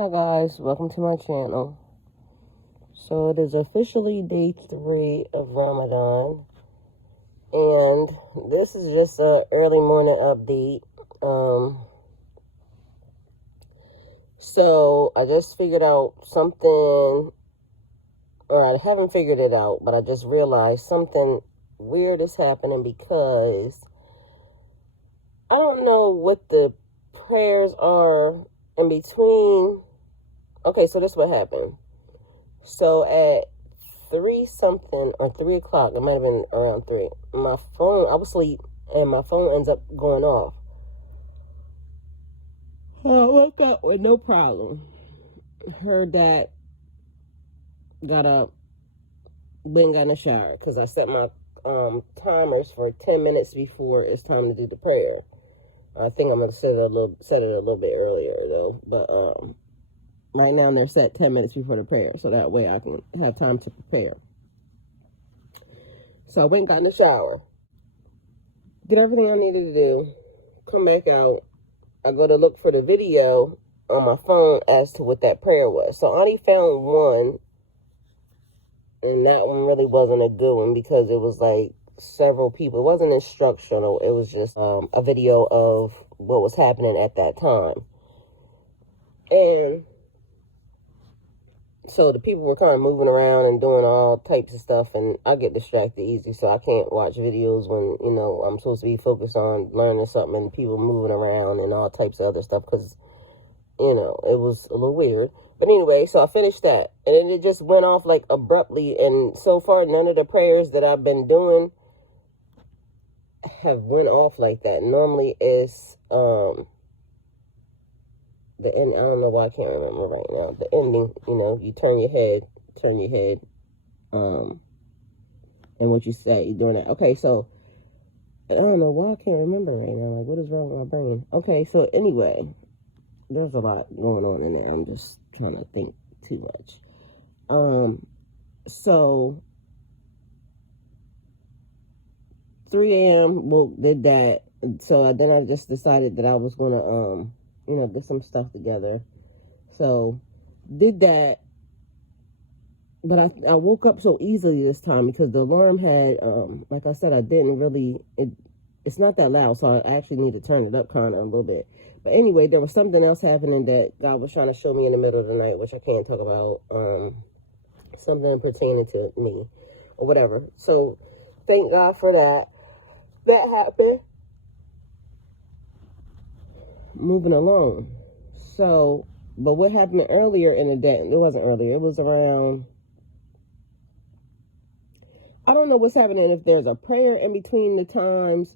Hi guys, welcome to my channel. So it is officially day 3 of Ramadan, and this is just a early morning update. So I just figured out something, or I haven't figured it out, but I just realized something weird is happening because I don't know what the prayers are in between. Okay, so this is what happened. So at 3 something or 3 o'clock, it might have been around 3, my phone, I was asleep, and my phone ends up going off. I woke up with no problem. Her dad got up, went and got in the shower, because I set my timers for 10 minutes before it's time to do the prayer. I think I'm going to set it a little bit earlier, though, but right now they're set 10 minutes before the prayer, so that way I can have time to prepare. So I went and got in the shower, did everything I needed to do, come back out. I go to look for the video on my phone as to what that prayer was. So I only found one, and that one really wasn't a good one because it was like several people. It wasn't instructional. It was just a video of what was happening at that time. And so the people were kind of moving around and doing all types of stuff, and I get distracted easy, so I can't watch videos when, you know, I'm supposed to be focused on learning something and people moving around and all types of other stuff, because, you know, it was a little weird. But anyway, so I finished that, and then it just went off like abruptly, and so far none of the prayers that I've been doing have went off like that. Normally it's the end. I don't know why I can't remember right now. The ending, you know, you turn your head, and what you say during that. Okay, so I don't know why I can't remember right now. Like, what is wrong with my brain? Okay, so anyway, there's a lot going on in there. I'm just trying to think too much. So 3 a.m. Well, did that. So then I just decided that I was gonna you know, get some stuff together. So did that, but I woke up so easily this time because the alarm had like I said, I didn't really, it's not that loud, so I actually need to turn it up kind of a little bit. But anyway, there was something else happening that God was trying to show me in the middle of the night, which I can't talk about, something pertaining to me or whatever. So thank God for that. That happened. Moving along. So, but what happened earlier in the day, it wasn't earlier, it was around, I don't know what's happening, if there's a prayer in between the times,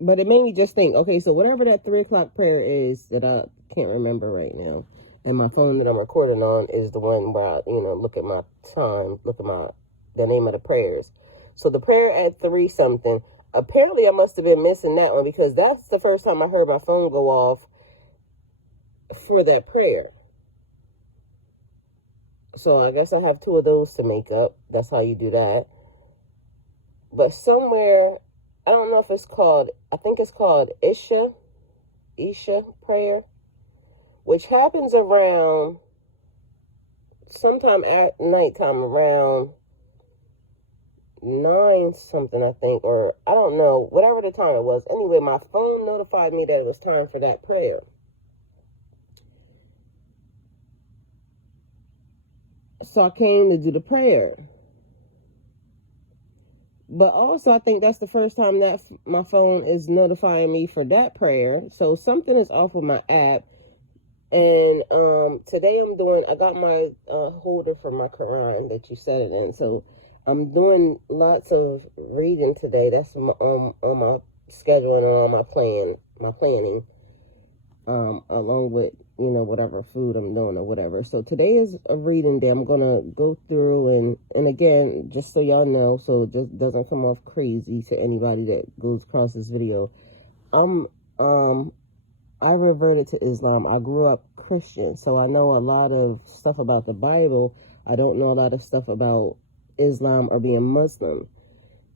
but it made me just think, okay, so whatever that 3 o'clock prayer is that I can't remember right now, and my phone that I'm recording on is the one where I, you know, look at my time, look at the name of the prayers. So the prayer at 3 something, apparently I must have been missing that one because that's the first time I heard my phone go off for that prayer. So I guess I have 2 of those to make up. That's how you do that. But somewhere, I don't know if it's called, I think it's called Isha prayer, which happens around sometime at nighttime, around 9 something, I think, or I don't know, whatever the time it was. Anyway, my phone notified me that it was time for that prayer. So I came to do the prayer. But also, I think that's the first time that my phone is notifying me for that prayer. So something is off with my app. And today I got my holder for my Quran that you set it in. So I'm doing lots of reading today. That's on my schedule and on my planning. Along with, you know, whatever food I'm doing or whatever. So today is a reading day. I'm gonna go through and again, just so y'all know, so it just doesn't come off crazy to anybody that goes across this video. I reverted to Islam. I grew up Christian, so I know a lot of stuff about the Bible. I don't know a lot of stuff about Islam or being Muslim.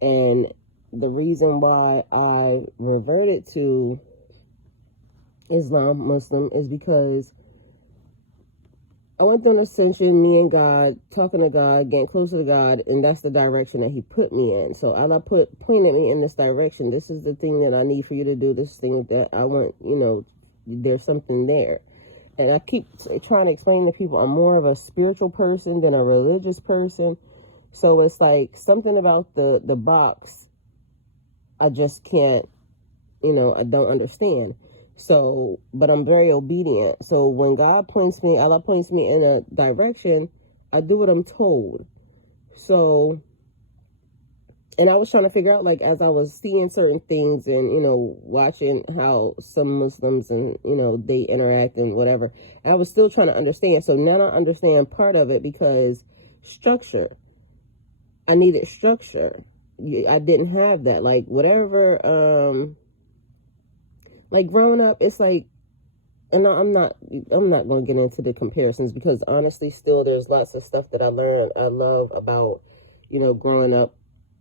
And the reason why I reverted to Muslim, is because I went through an ascension, me and God, talking to God, getting closer to God, and that's the direction that He put me in. So Allah pointed me in this direction. This is the thing that I need for you to do. This thing that I want, there's something there. And I keep trying to explain to people I'm more of a spiritual person than a religious person. So it's like something about the box I just can't, I don't understand. So, but I'm very obedient. So when Allah points me in a direction, I do what I'm told. So, and I was trying to figure out, like, as I was seeing certain things and, watching how some Muslims and, they interact and whatever, I was still trying to understand. So now I understand part of it because structure. I needed structure. I didn't have that. Like, whatever, like growing up, it's like, and I'm not going to get into the comparisons because honestly, still there's lots of stuff that I love about, growing up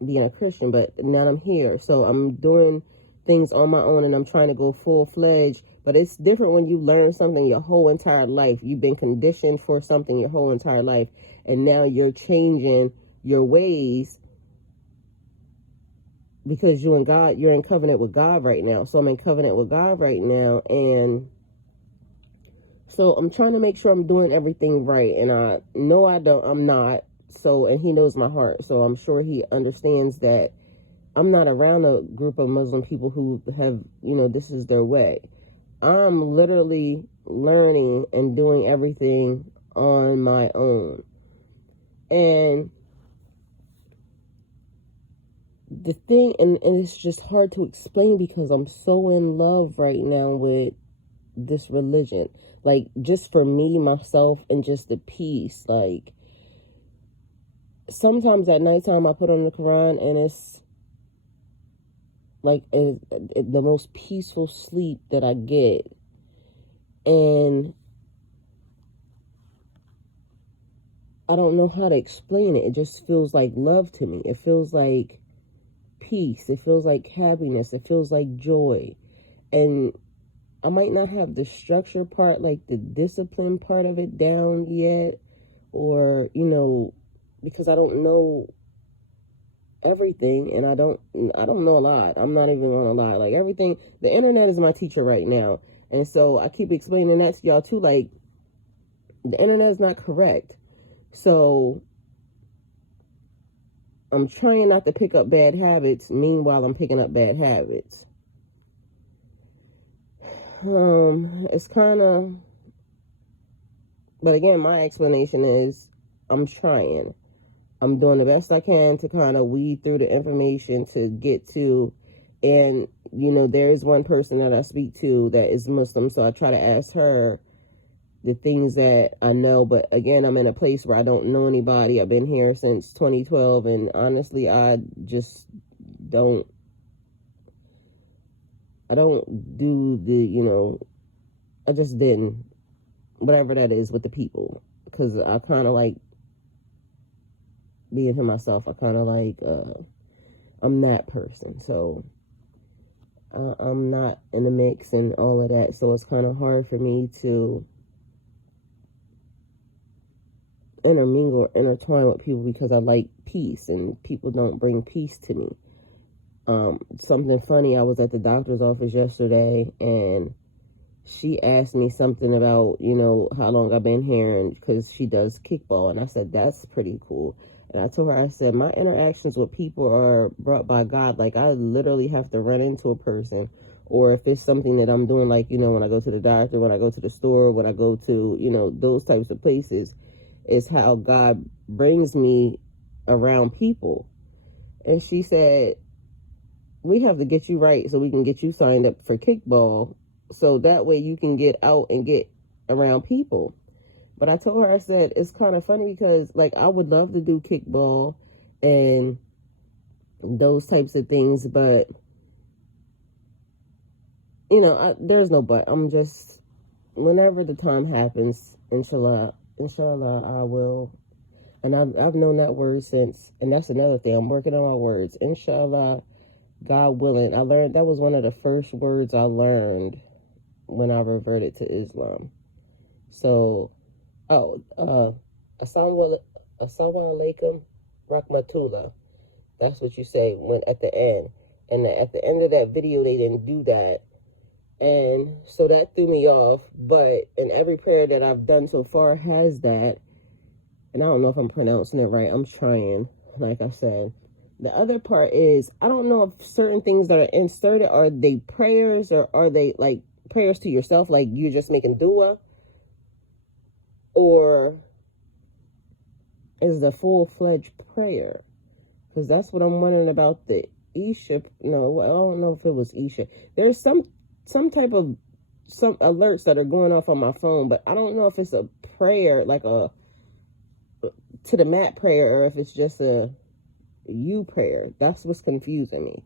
being a Christian, but now I'm here. So I'm doing things on my own and I'm trying to go full-fledged, but it's different when you learn something your whole entire life. You've been conditioned for something your whole entire life, and now you're changing your ways because you're in covenant with God right now. So I'm in covenant with God right now, and so I'm trying to make sure I'm doing everything right. And I know I'm not. So, and He knows my heart. So I'm sure He understands that I'm not around a group of Muslim people who have, this is their way. I'm literally learning and doing everything on my own. And the thing, and it's just hard to explain because I'm so in love right now with this religion. Like, just for me, myself, and just the peace. Like, sometimes at nighttime I put on the Quran and it's like the most peaceful sleep that I get. And I don't know how to explain it. It just feels like love to me. It feels like peace. It feels like happiness. It feels like joy. And I might not have the structure part, like the discipline part of it down yet, or, because I don't know everything, and I don't know a lot. I'm not even gonna lie. Like, everything, the internet is my teacher right now. And so I keep explaining that to y'all too. Like, the internet is not correct. So I'm trying not to pick up bad habits. Meanwhile, I'm picking up bad habits. It's kind of, but again, my explanation is I'm trying. I'm doing the best I can to kind of weed through the information to get to, and, there is one person that I speak to that is Muslim, so I try to ask her the things that I know. But again, I'm in a place where I don't know anybody. I've been here since 2012, and honestly, I don't do the, I just didn't, whatever that is with the people, because I kind of like being to myself. I kind of like, I'm that person. So I'm not in the mix and all of that. So it's kind of hard for me to intermingle or intertwine with people because I like peace, and people don't bring peace to me. Something funny, I was at the doctor's office yesterday, and she asked me something about, how long I've been here, and because she does kickball, and I said, that's pretty cool. And I told her, I said, my interactions with people are brought by God. Like, I literally have to run into a person, or if it's something that I'm doing, like, when I go to the doctor, when I go to the store, when I go to, those types of places, is how God brings me around people. And she said, we have to get you right so we can get you signed up for kickball, so that way you can get out and get around people. But I told her, I said, it's kind of funny because, like, I would love to do kickball and those types of things, but, there's no but. I'm just, whenever the time happens, inshallah, I will. And I've known that word since, and that's another thing, I'm working on my words. Inshallah, God willing. I learned, that was one of the first words I learned when I reverted to Islam. So Oh, Assalamu alaikum rahmatullah. That's what you say when at the end. And at the end of that video, they didn't do that. And so that threw me off. But in every prayer that I've done so far has that. And I don't know if I'm pronouncing it right. I'm trying, like I said. The other part is, I don't know if certain things that are inserted, are they prayers or are they like prayers to yourself, like you're just making dua? Or is the full-fledged prayer? Because that's what I'm wondering about the Isha. No, I don't know if it was Isha. There's some type of some alerts that are going off on my phone, but I don't know if it's a prayer, like a to the mat prayer, or if it's just a you prayer. That's what's confusing me.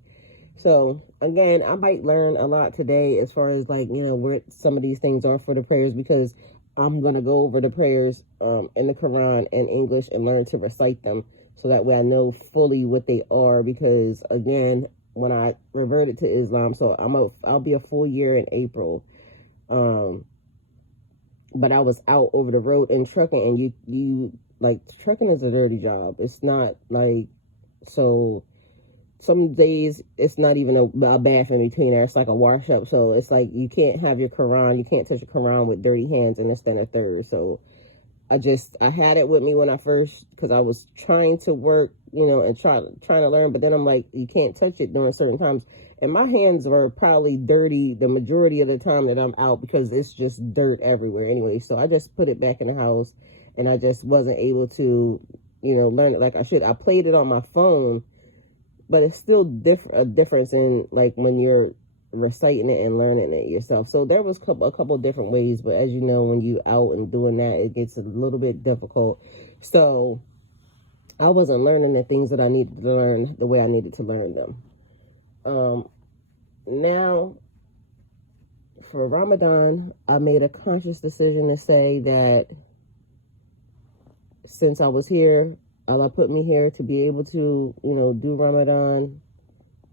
So again, I might learn a lot today as far as like, where some of these things are for the prayers, because I'm going to go over the prayers in the Quran in English and learn to recite them, so that way I know fully what they are. Because again, when I reverted to Islam, so I'll be a full year in April. But I was out over the road in trucking, and you like, trucking is a dirty job. It's not like, so some days it's not even a bath in between there. It's like a wash up. So it's like you can't have your Quran, you can't touch your Quran with dirty hands and this, then a third. So I had it with me when I first, because I was trying to work, and trying to learn. But then I'm like, you can't touch it during certain times. And my hands were probably dirty the majority of the time that I'm out, because it's just dirt everywhere anyway. So I just put it back in the house, and I just wasn't able to, learn it like I should. I played it on my phone, but it's still a difference in like when you're reciting it and learning it yourself. So there was a couple different ways, but as you know, when you out and doing that, it gets a little bit difficult. So I wasn't learning the things that I needed to learn the way I needed to learn them. Now for Ramadan, I made a conscious decision to say that since I was here, Allah put me here to be able to, do Ramadan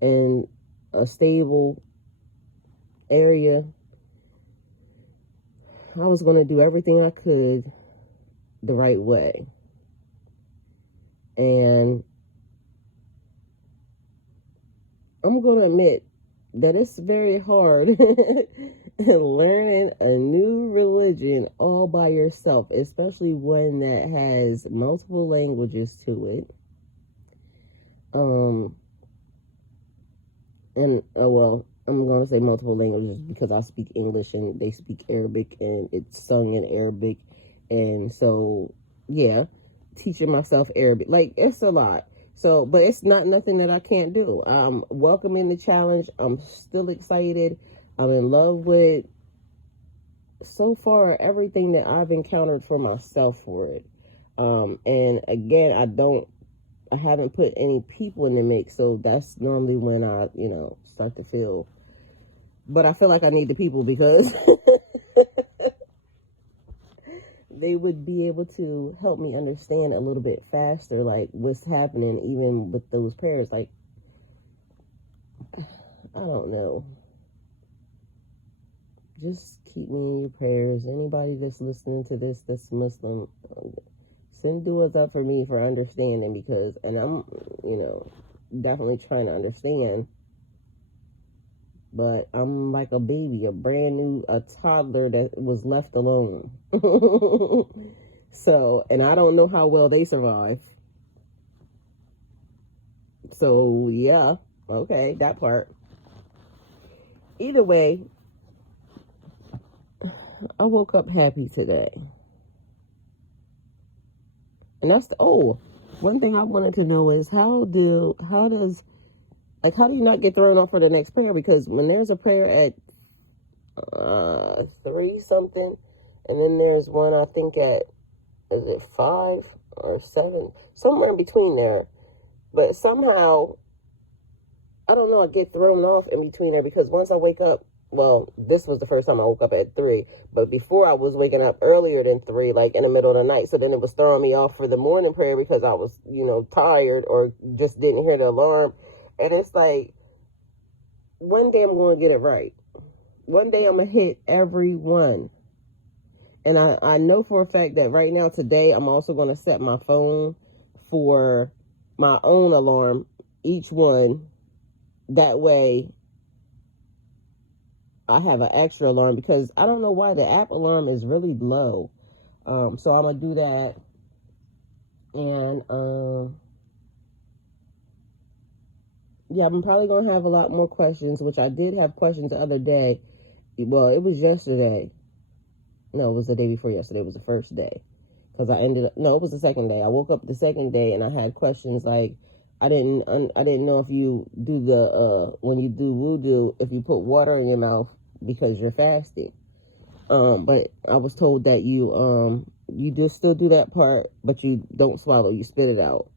in a stable area. I was going to do everything I could the right way. And I'm going to admit that it's very hard learning a new religion all by yourself, especially one that has multiple languages to it. Well, I'm going to say multiple languages because I speak English and they speak Arabic, and it's sung in Arabic. And so, yeah, teaching myself Arabic, like, it's a lot. So, but it's not nothing that I can't do. I'm welcoming the challenge. I'm still excited. I'm in love with, so far, everything that I've encountered for myself for it. And again, I haven't put any people in the mix. So that's normally when I, start to feel, but I feel like I need the people, because they would be able to help me understand a little bit faster, like what's happening, even with those prayers. Like, I don't know. Just keep me in your prayers. Anybody that's listening to this that's Muslim, send duas up for me for understanding, because, and I'm, definitely trying to understand. But I'm like a baby, a toddler that was left alone. So, and I don't know how well they survive. So, yeah, okay, that part. Either way, I woke up happy today. And that's one thing I wanted to know is how do you not get thrown off for the next prayer? Because when there's a prayer at 3 something, and then there's one I think at, is it 5 or 7, somewhere in between there. But somehow, I don't know, I get thrown off in between there, because once I wake up, well, this was the first time I woke up at 3, but before I was waking up earlier than 3, like in the middle of the night. So then it was throwing me off for the morning prayer, because I was, tired, or just didn't hear the alarm. And it's like, one day I'm going to get it right. One day I'm going to hit every one. And I know for a fact that right now, today, I'm also going to set my phone for my own alarm, each one. That way, I have an extra alarm, because I don't know why the app alarm is really low. So I'm going to do that. And, yeah, I'm probably going to have a lot more questions, which I did have questions the other day. Well, it was yesterday. No, it was the day before yesterday. It was the first day. Because it was the second day. I woke up the second day and I had questions like, I didn't know if you do when you do wudu, if you put water in your mouth because you're fasting. But I was told that you do still do that part, but you don't swallow, you spit it out.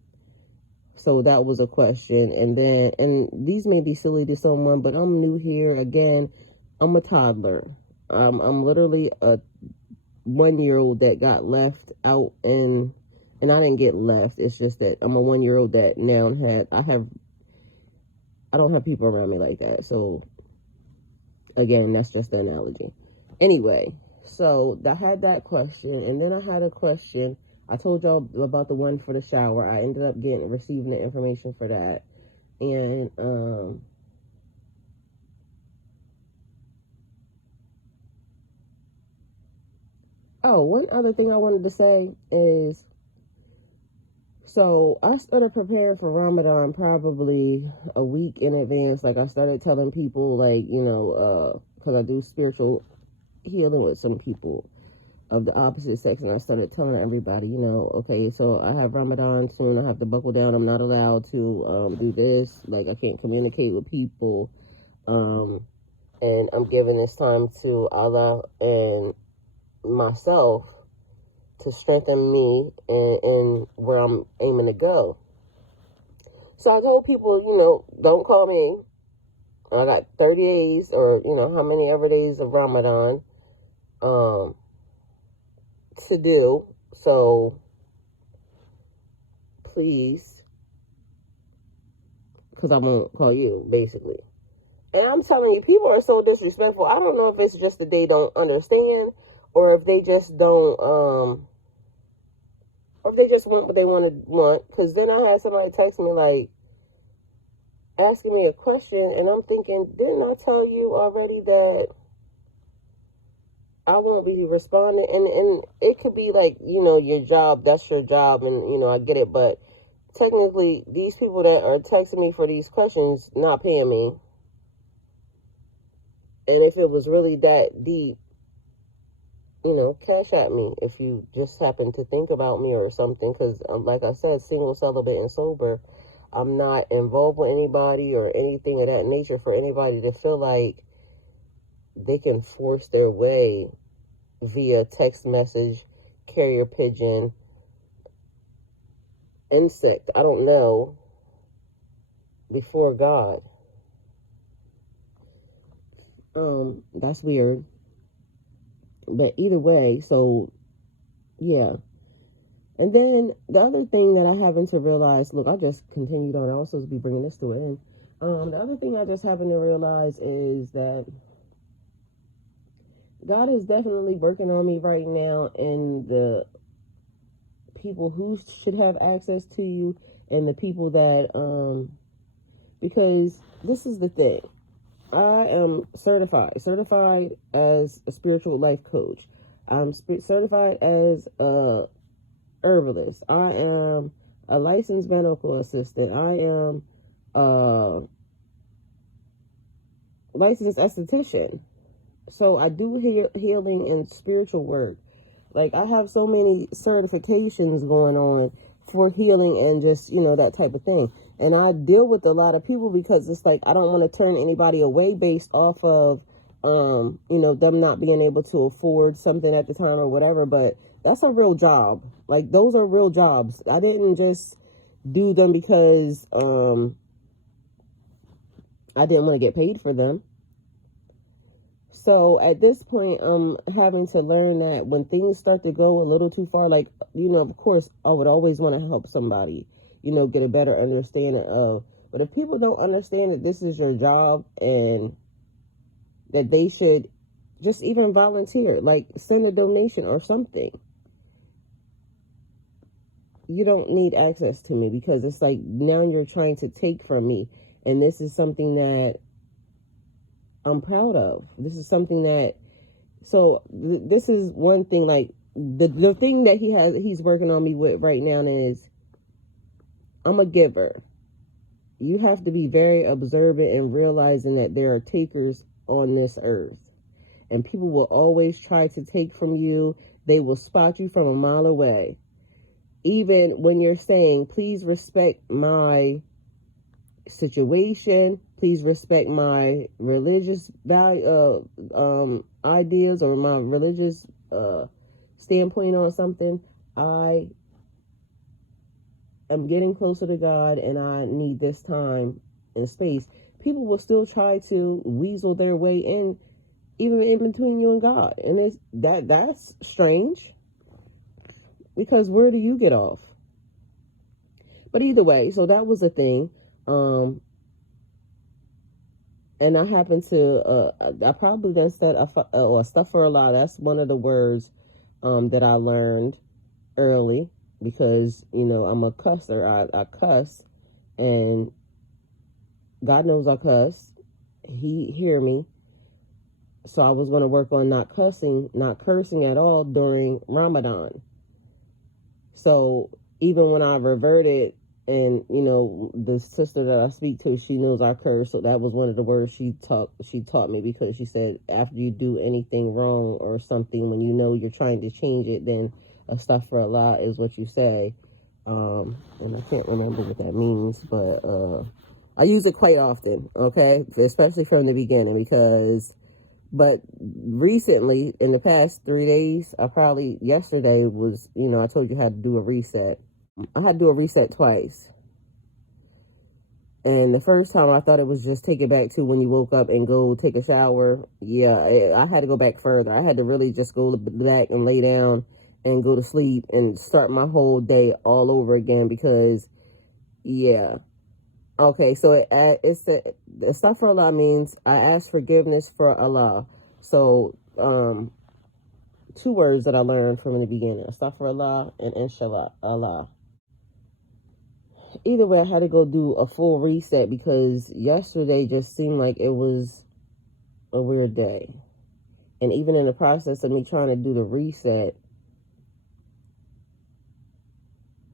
So that was a question. And these may be silly to someone, but I'm new here. Again, I'm a toddler. I'm literally a 1-year-old that got left out, and I didn't get left. It's just that I'm a 1-year-old that now I don't have people around me like that. So again, that's just the analogy. Anyway, so I had that question, and then I had a question. I told y'all about the one for the shower. I ended up receiving the information for that. And one other thing I wanted to say is, so I started preparing for Ramadan probably a week in advance. Like, I started telling people, like, because I do spiritual healing with some people of the opposite sex, and I started telling everybody, okay, so I have Ramadan soon, I have to buckle down, I'm not allowed to do this, like, I can't communicate with people, and I'm giving this time to Allah and myself to strengthen me and where I'm aiming to go. So I told people, don't call me. I got 30 days, or how many ever days of Ramadan to do. So please, because I won't call you, basically. And I'm telling you, people are so disrespectful. I don't know if it's just that they don't understand, or if they just don't, or if they just want what they want. Because then I had somebody text me, like, asking me a question, and I'm thinking, didn't I tell you already that I won't be responding? And it could be like, your job, that's your job, and, I get it, but technically, these people that are texting me for these questions not paying me. And if it was really that deep, cash at me if you just happen to think about me or something. Because, like I said, single, celibate, and sober. I'm not involved with anybody or anything of that nature for anybody to feel like they can force their way via text message, carrier pigeon, insect, I don't know, before God. That's weird. But either way, so, yeah. And then the other thing that I happen to realize, look, I just continued on. I was supposed to be bringing this to an end. The other thing I just happen to realize is that God is definitely working on me right now, and the people who should have access to you, and the people that, because this is the thing. I am certified as a spiritual life coach. I'm certified as a herbalist. I am a licensed medical assistant. I am a licensed esthetician. So I do healing and spiritual work. Like, I have so many certifications going on for healing and just, that type of thing. And I deal with a lot of people because it's like, I don't want to turn anybody away based off of, them not being able to afford something at the time or whatever. But that's a real job. Like, those are real jobs. I didn't just do them because I didn't want to get paid for them. So at this point, I'm having to learn that when things start to go a little too far, like, of course, I would always want to help somebody, get a better understanding of. But if people don't understand that this is your job and that they should Just even volunteer, like send a donation or something. You don't need access to me, because it's like now you're trying to take from me. And this is something that I'm proud of. This is something that, so this is one thing, like the thing that he's working on me with right now is I'm a giver. You have to be very observant and realizing that there are takers on this earth. And people will always try to take from you. They will spot you from a mile away. Even when you're saying, please respect my situation, please respect my religious value, ideas, or my religious standpoint on something. I am getting closer to God and I need this time and space. People will still try to weasel their way in, even in between you and God. And that's strange, because where do you get off? But either way, so that was a thing. And I happen to, I probably done said astaghfirullah. That's one of the words that I learned early, because, you know, I'm a cusser. I cuss, and God knows I cuss. He hear me. So I was going to work on not cursing at all during Ramadan. So even when I reverted, and, you know, the sister that I speak to, she knows I curse. So that was one of the words she taught me, because she said, after you do anything wrong or something, when you know you're trying to change it, then astaghfirullah is what you say. And I can't remember what that means, but I use it quite often, okay? Especially from the beginning, but recently, in the past 3 days, yesterday was, you know, I told you I had to do a reset. I had to do a reset twice. And the first time I thought it was just take it back to when you woke up and go take a shower. Yeah, I had to go back further. I had to really just go back and lay down and go to sleep and start my whole day all over again, because, yeah. Okay, so it's the astaghfirullah means I ask forgiveness for Allah. So, two words that I learned from the beginning: astaghfirullah and inshallah Allah. Either way, I had to go do a full reset, because yesterday just seemed like it was a weird day. And even in the process of me trying to do the reset,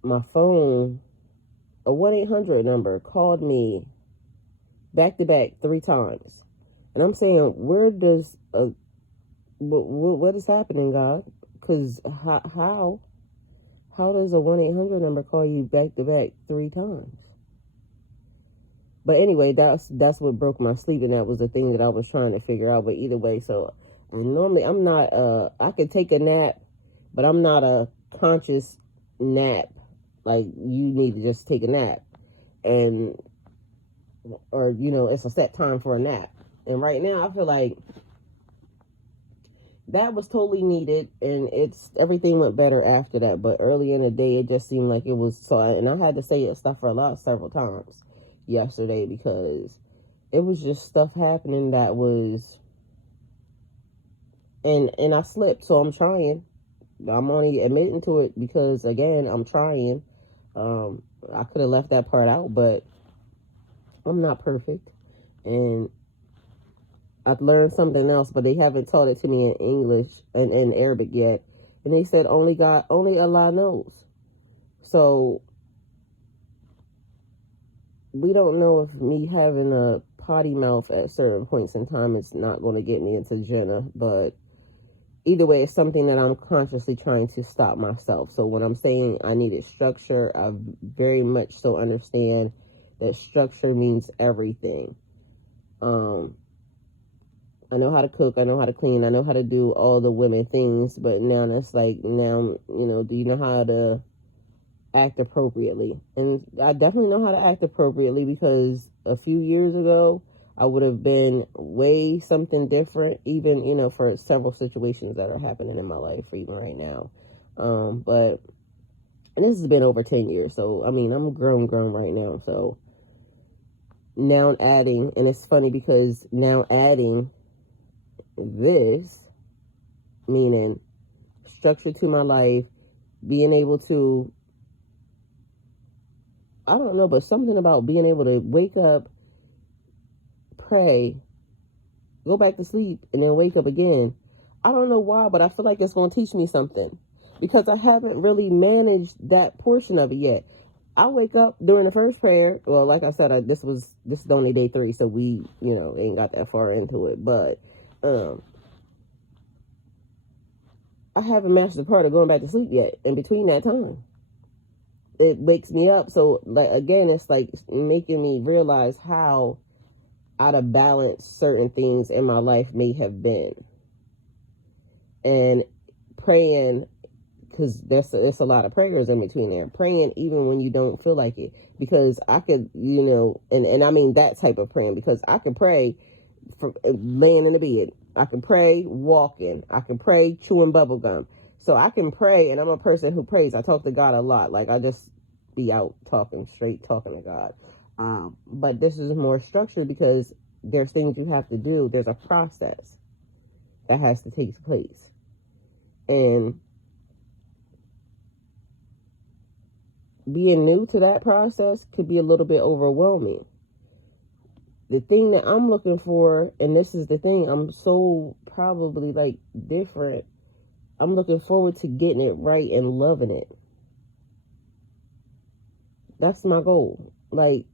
my phone, a 1-800 number, called me back to back 3 times. And I'm saying, where does what is happening, God? Because how does a 1-800 number call you back to back 3 times? But anyway, that's what broke my sleep, and that was the thing that I was trying to figure out. But either way, so normally I'm not I could take a nap, but I'm not a conscious nap. Like, you need to just take a nap, or, you know, it's a set time for a nap. And right now I feel like that was totally needed, and everything went better after that. But early in the day, it just seemed like it was so, and I had to say astaghfirullah several times yesterday, because it was just stuff happening that was, and I slipped. So I'm trying. I'm only admitting to it because, again, I'm trying. I could have left that part out, but I'm not perfect, and I've learned something else, but they haven't taught it to me in English and in Arabic yet. And they said only Allah knows. So we don't know if me having a potty mouth at certain points in time is not going to get me into Jannah. But either way, it's something that I'm consciously trying to stop myself. So when I'm saying I needed structure, I very much so understand that structure means everything. I know how to cook, I know how to clean, I know how to do all the women things, but now it's like, now, you know, do you know how to act appropriately? And I definitely know how to act appropriately, because a few years ago, I would have been way something different, even, you know, for several situations that are happening in my life, or even right now. But, and this has been over 10 years, so, I mean, I'm grown right now, so now adding, and it's funny because now adding this, meaning structure to my life, being able to, I don't know, but something about being able to wake up, pray, go back to sleep, and then wake up again. I don't know why, but I feel like it's going to teach me something because I haven't really managed that portion of it yet. I wake up during the first prayer. Well, like I said, this is only day 3, so we, ain't got that far into it. But I haven't mastered the part of going back to sleep yet. In between that time, it wakes me up. So, like, again, it's like making me realize how out of balance certain things in my life may have been. And praying, because there's a lot of prayers in between there. Praying even when you don't feel like it. Because I could, and I mean that type of praying. Because I could pray for laying in the bed. I can pray walking. I can pray chewing bubble gum. So I can pray, and I'm a person who prays. I talk to God a lot. Like, I just be out talking to God. But this is more structured because there's things you have to do. There's a process that has to take place. And being new to that process could be a little bit overwhelming. The thing that I'm looking for, and this is the thing, I'm so probably like different. I'm looking forward to getting it right and loving it. That's my goal. Like,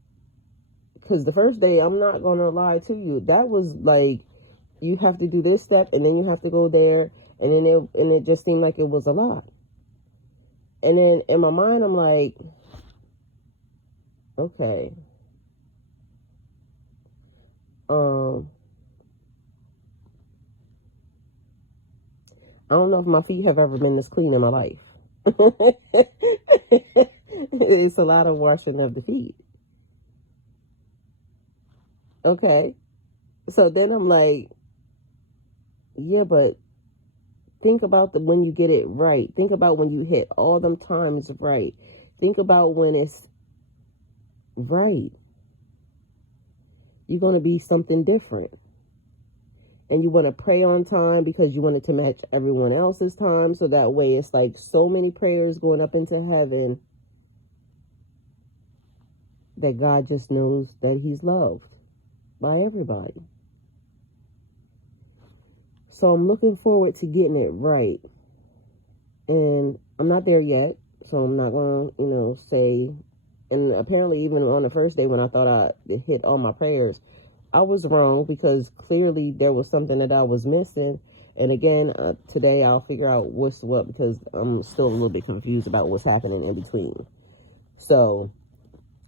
because the first day, I'm not going to lie to you, that was like, you have to do this step, and then you have to go there, and then it just seemed like it was a lot. And then in my mind, I'm like, okay. I don't know if my feet have ever been this clean in my life. It's a lot of washing of the feet. Okay. So then I'm like, yeah, but think about when you get it right. Think about when you hit all them times right. Think about when it's right. You're going to be something different. And you want to pray on time because you want it to match everyone else's time. So that way it's like so many prayers going up into heaven that God just knows that he's loved by everybody. So I'm looking forward to getting it right. And I'm not there yet. So I'm not going to, say. And apparently even on the first day when I thought I hit all my prayers, I was wrong because clearly there was something that I was missing. And again, today I'll figure out what's what because I'm still a little bit confused about what's happening in between. So,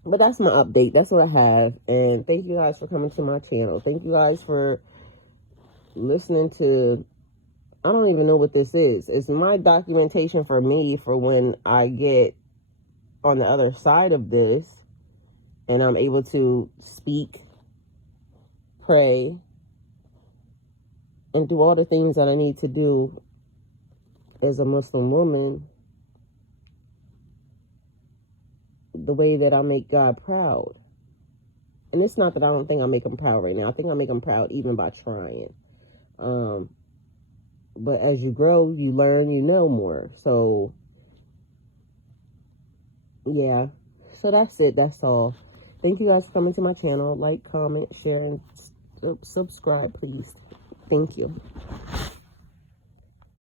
but that's my update. That's what I have. And thank you guys for coming to my channel. Thank you guys for listening to, I don't even know what this is. It's my documentation for me for when I get on the other side of this and I'm able to speak, pray, and do all the things that I need to do as a Muslim woman the way that I make God proud. And it's not that I don't think I make him proud right now. I think I make him proud even by trying. But as you grow, you learn, you know more. So, yeah. So that's it. That's all. Thank you guys for coming to my channel. Like, comment, share, and subscribe, please. Thank you.